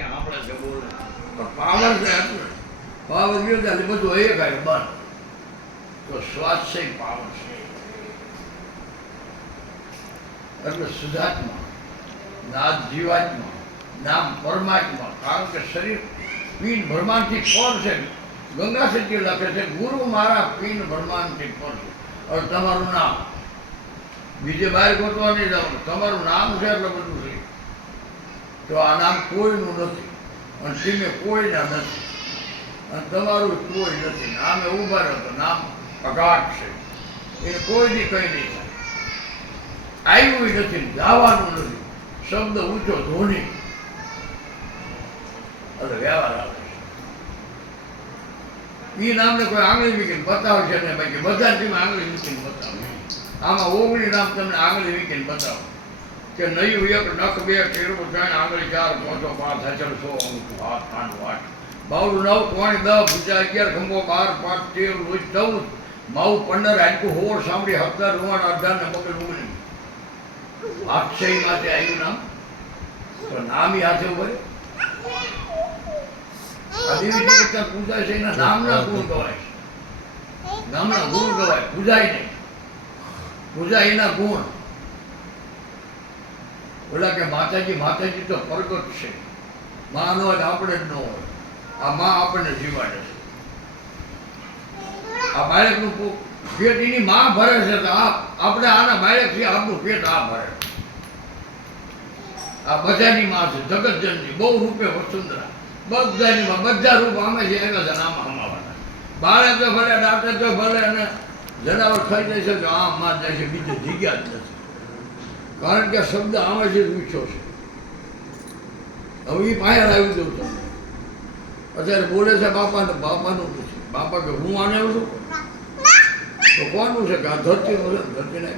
આપણે છે બોલે પાવર છે પાવર ગયો ત્યારે બધું એક આવે બંધ તો શ્વાસ છે પાવર છે એટલે શુદ્ધાત્મા નાદ જીવાત્મા નામ પરમાત્મા કારણ કે શરીર પીન બ્રહ્માંડથી પર છે ગંગા સત્ય લખે છે ગુરુ મારા પીન બ્રહ્માંડથી પર છે હવે તમારું નામ બીજે બહાર ગોતવા નહીં જવાનું તમારું નામ છે એટલે બધું છે તો આ નામ કોઈનું નથી અને ટીમે કોઈના નથી અને તમારું કોઈ નથી નામે ઉભા રહ્યો તો નામ અગાટ છે એને કોઈની કંઈ નહીં થાય આવ્યું નથી જવાનું નથી શબ્દ ઊંચો ધોની એટલે વ્યવહાર આવે છે એ નામને કોઈ આંગળી વીકીને બતાવશે ને બાકી બધા ટીમ આંગળી વીકીને બતાવે આમાં 19 નામ તમને આંગળી વીકીને બતાવો કે નહીં એક નખ બે કેળવું ત્રણ આંગળી 4 5 5 હચળ 100 હાથ કાંડ વાટ બાવડું 9 કોણી 10 ભૂજા 11 ખંભો 12 5 13 રોજ 14 માવું 15 હાડકું 16 સાંભળી 17 રૂવાણ 18 ને મગજ ઉગડી અક્ષય માટે આવ્યું નામ તો નામ હાથે ઉભરે આ દેવી દેવતા પૂજાય છે એના નામના ગુણ ગવાય નામના ગુણ ગવાય પૂજાય નહીં પૂજા એના ગુણ ઓલા કે માતાજી તો પ્રગટ છે માં નો હોય આપણે જ ન હોય આ માં આપણને જીવાડે છે આ બાળકનું પેટ એની માં ભરે છે તો આપણે આના બાળકથી આપણું પેટ આ ભરે આ બધાની માં છે જગતજનની બહુ રૂપે વસુંધરા બધાની માં બધા રૂપ આમે છે એના જ નામ હમાવાના બાળક તો ભલે ડાક્ટર તો ભલે અને જનાવર ખાઈ જાય છે તો આમ માં જાય છે બીજે જગ્યા જ નથી કારણ કે શબ્દ આમાં જ ઊંચો છે હવે એ પાયર આવી દઉં તમને અત્યારે બોલે છે બાપાનું પૂછે બાપા કે હું આને આવું છું તો કોનું છે કે આ ધરતીનું છે ધરતીને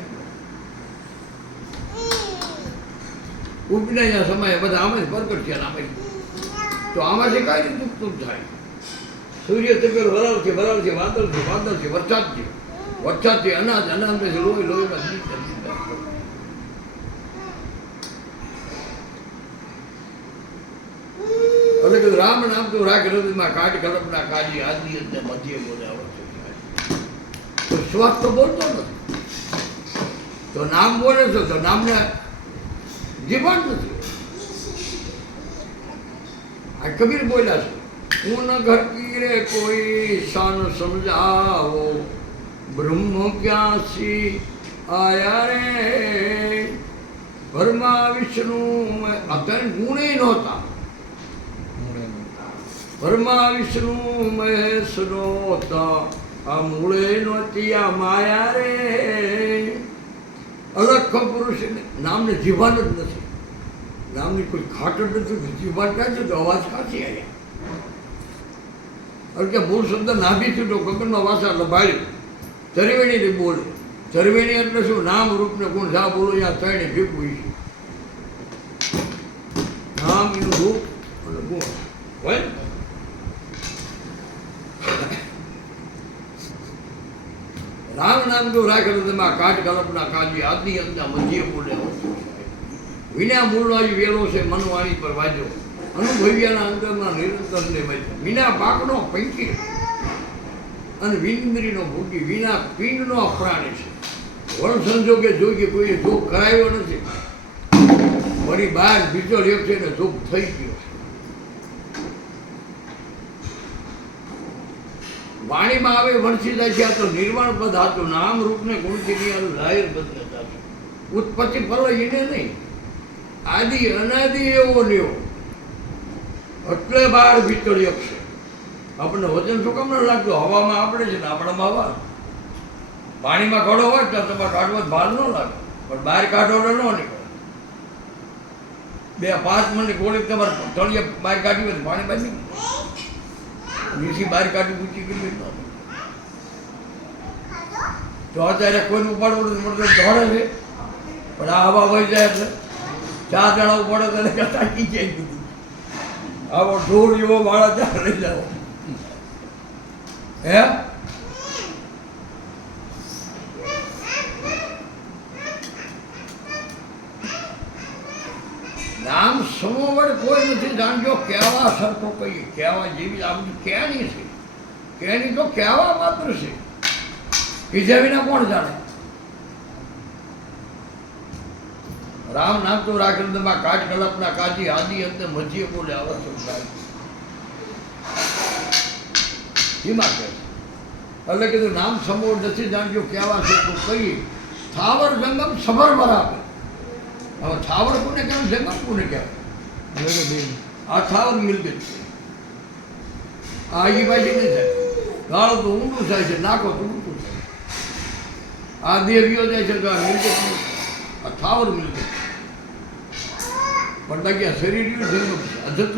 ઉપને અહીંયા સમયે બધા આમે જ પ્રગટ છે આમે તો આમાંથી કઈ રીતે દુઃખ થાય સૂર્ય તો પેલું વરાળથી વાદળથી વરસાદથી અનાજથી લોહીમાં એટલે કે રામ નામ તો રાખ હૃદયમાં કાઢ કલપના કાઢી આદિ અંતે મધ્ય બોલાવો તો શ્વાસ તો બોલતો નથી તો નામ બોલે છે તો નામને જીવન નથી આ કબીર બોલ્યા છે હું ન ઘર કી રે કોઈ શાન સમજાવો બ્રહ્મ ક્યાંસી આયા રે બ્રહ્મા વિષ્ણુ અત્યારે ગુણે નહોતા બ્રહ્મા વિષ્ણુ મહેશ નહોતા આ મૂળે નહોતી આ માયા રે અલગ પુરુષ નામને જીવાન જ નથી નામની કોઈ ખાટ જ નથી જીવાન ક્યાં છે તો અવાજ ક્યાંથી આવ્યા કારણ કે મૂળ શબ્દ નાભી છૂટો ગગનમાં વાસા લભાડ્યું ચરવેણી બોલે ચરવેણી એટલે શું નામ રૂપને ગુણ જા બોલો ત્યાં ત્રણે ભેગું છે નામ એનું રૂપ અને ગુણ હોય રામ નામ જો રાખેલું તમે કાઢ કલ્પના કાઢી આદિ અંતના મધ્ય બોલે વિના મૂળનો જ વેલો છે મનવાણી પર વાજો અનુભવ્યાના અંતરના નિરંતર ને વાજો વિના પાકનો પૈકી અને વિન્દ્રીનો ભૂગી વિના પિંડનો પ્રાણી છે વણ સંજોગે જોઈ કોઈએ જોગ કરાયો નથી વળી બહાર બીજો એક છે ને જોગ થઈ ગયો છે વાણીમાં આવે વંશી જાય છે આ તો નિર્વાણ પદ હતું નામ રૂપને ગુણથી લાયર બદલતા છે ઉત્પત્તિ ફળ એને નહીં આદિ અનાદિ એવો લ્યો એટલે બહાર ભીતળ્યો છે આપણને વજન શું કામ ન લાગતું હવામાં આપણે છે ને આપણામાં હવા પાણીમાં ઘડો હોય તો તમારે કાઢવો બહાર ન લાગે પણ બહાર કાઢો ન નીકળે 2-5 મિનિટ ગોળી તમારે તળિયે બહાર કાઢવી હોય પાણી બહાર નીકળે નીચી બહાર કાઢી ઊંચી કરી તો અત્યારે કોઈને ઉપાડવું દોડે છે પણ આ હવા વહી જાય એટલે 4 જણા ઉપાડે તો થાકી જાય બધું આવો ઢોળ એવો માળા ત્યાં લઈ જાઓ હે નામ સમોવડ કોઈ નથી જાણજો કહેવા સરખો કહીએ કહેવા જેવી આ બધું ક્યાંની છે ક્યાંની તો કહેવા માત્ર છે કીધા વિના કોણ જાણે રામ નામ તો રાખેલ તમારા કાચ કલાપના કાચી આદિ અંતે મધ્ય બોલે આવશ્યક એમાં કહે છે એટલે કીધું નામ સમોર નથી જાણજો કહેવા સરખો કહીએ થાવર જંગમ સભર બરાબર હવે થાવર કોને કહેવાય જંગમ કોને કહેવાય આ થાવર મિલકત છે આ એ બાજી નહીં થાય ગાળો તો ઊંડું થાય છે નાખો તો ઊંડું થાય આ દેવીઓ જાય છે તો આ મિલકત આ થાવર મિલકત પણ બાકી આ શરીર જંગમ છે